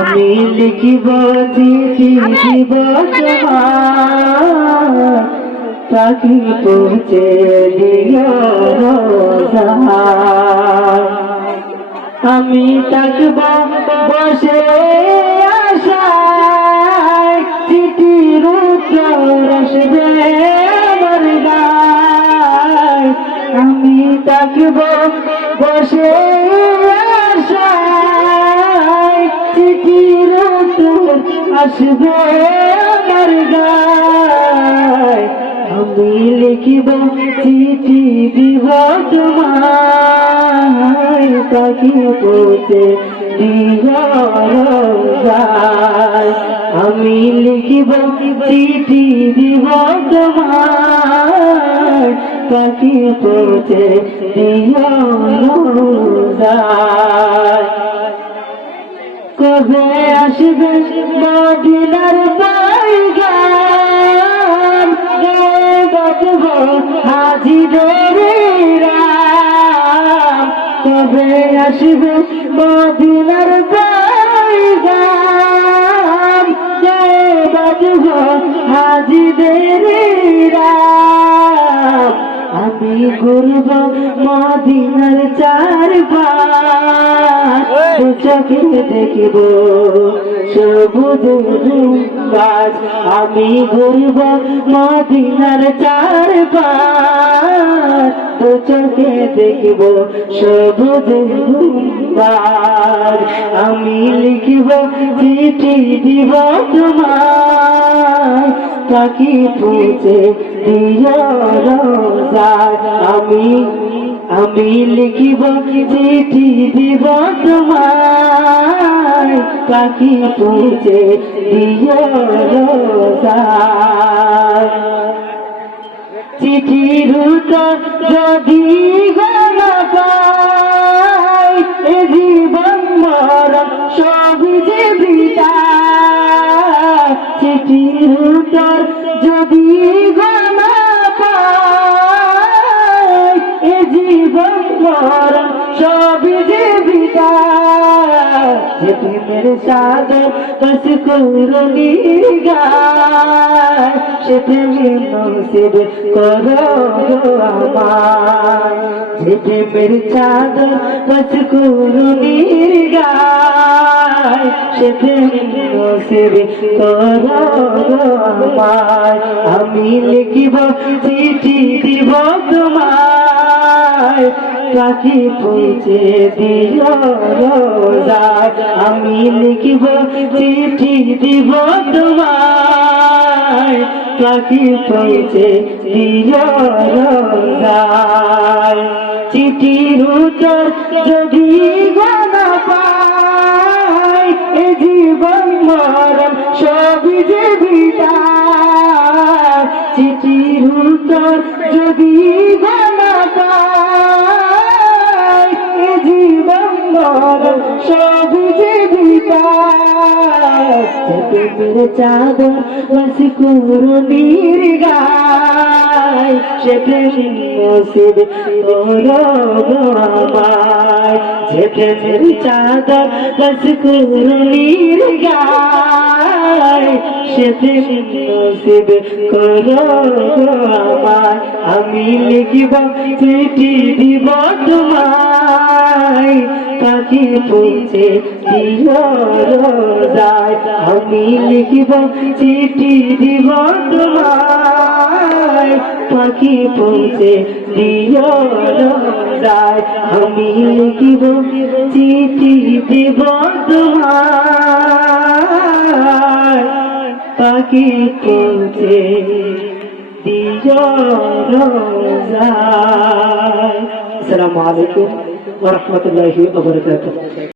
আমি লিখিব চিঠি দিব তোমার, পাখি পৌঁছে দিও রোজায়। আমি থাকব বসে আশায়, চিঠির উত্তর আসবে আমার গায়। আমি থাকব বসে আশায়, চিঠির উত্তর আসবে আমার গায়। আমি লিখিব চিঠি দিব তোমায়, পাখি পৌঁছে দিও রোজায়। আমি লিখিব চিঠি দিব তোমায়, পাখি পৌঁছে দিও রোজায়। কবে আসবে মদিনার পয়গাম, গায়ে বাজব হাজিদের রাম। কবে আসবে মদিনার পয়গাম, গায়ে বাজব হাজিদের রাম। আমি ঘুরব মদিনার চারপাশ, চোখে দেখিব সবুজ গাছ। আমি ঘুরব মদিনার চারপাশ, চোখে দেখিব সবুজ গাছ। আমি লিখিব চিঠি দিব তোমায়, পাখি পৌঁছে দিও রোজায়। আমি লিখিব চিঠি দিব তোমায়, পাখি পৌঁছে দিও রোজায়। চিঠির উত্তর যদি না পাই, এ জীবন মরণ সবই যে বৃথা। চিঠির উত্তর যদি না পাই, এ জীবন মরণ সবই যে বৃথা। যে প্রেমের সাগর বস করুনি গায়, সে প্রেমের নসিব করো আমায়। যে প্রেমের চাদর বস করুনি গায়, সে প্রেমের নসিব করো আমায়। আমি লিখিব চিঠি দিব তোমায়, পাখি পৌঁছে দিও রোজায়। আমি লিখিব চিঠি দিব তোমায়, পাখি পৌঁছে দিও রোজায়। চিঠির উত্তর যদি না পাই, এ জীবন মরণ সবই যে বৃথা। চিঠির উত্তর যদি না পাই, এ জীবন মরণ সবই যে বৃথা। প্রেমের চাদর বস করুনির গায়, সে প্রেম নসিব করো আমায়। যে প্রেমের চাদর বস করুনির গায়, সে প্রেম নসিব করো আমায়। আমি লিখিব চিঠি দিব তোমায়, পাখি পৌঁছে দিও রোজায়। আমি লিখিব চিঠি দিব তোমায়, পাখি পৌঁছে দিও রোজায়। আমি লিখিব চিঠি দিব তোমায়, পাখি পৌঁছে দিও রোজায়। আসসালামু আলাইকুম ওয়া রাহমাতুল্লাহি ওয়া বারাকাতুহু।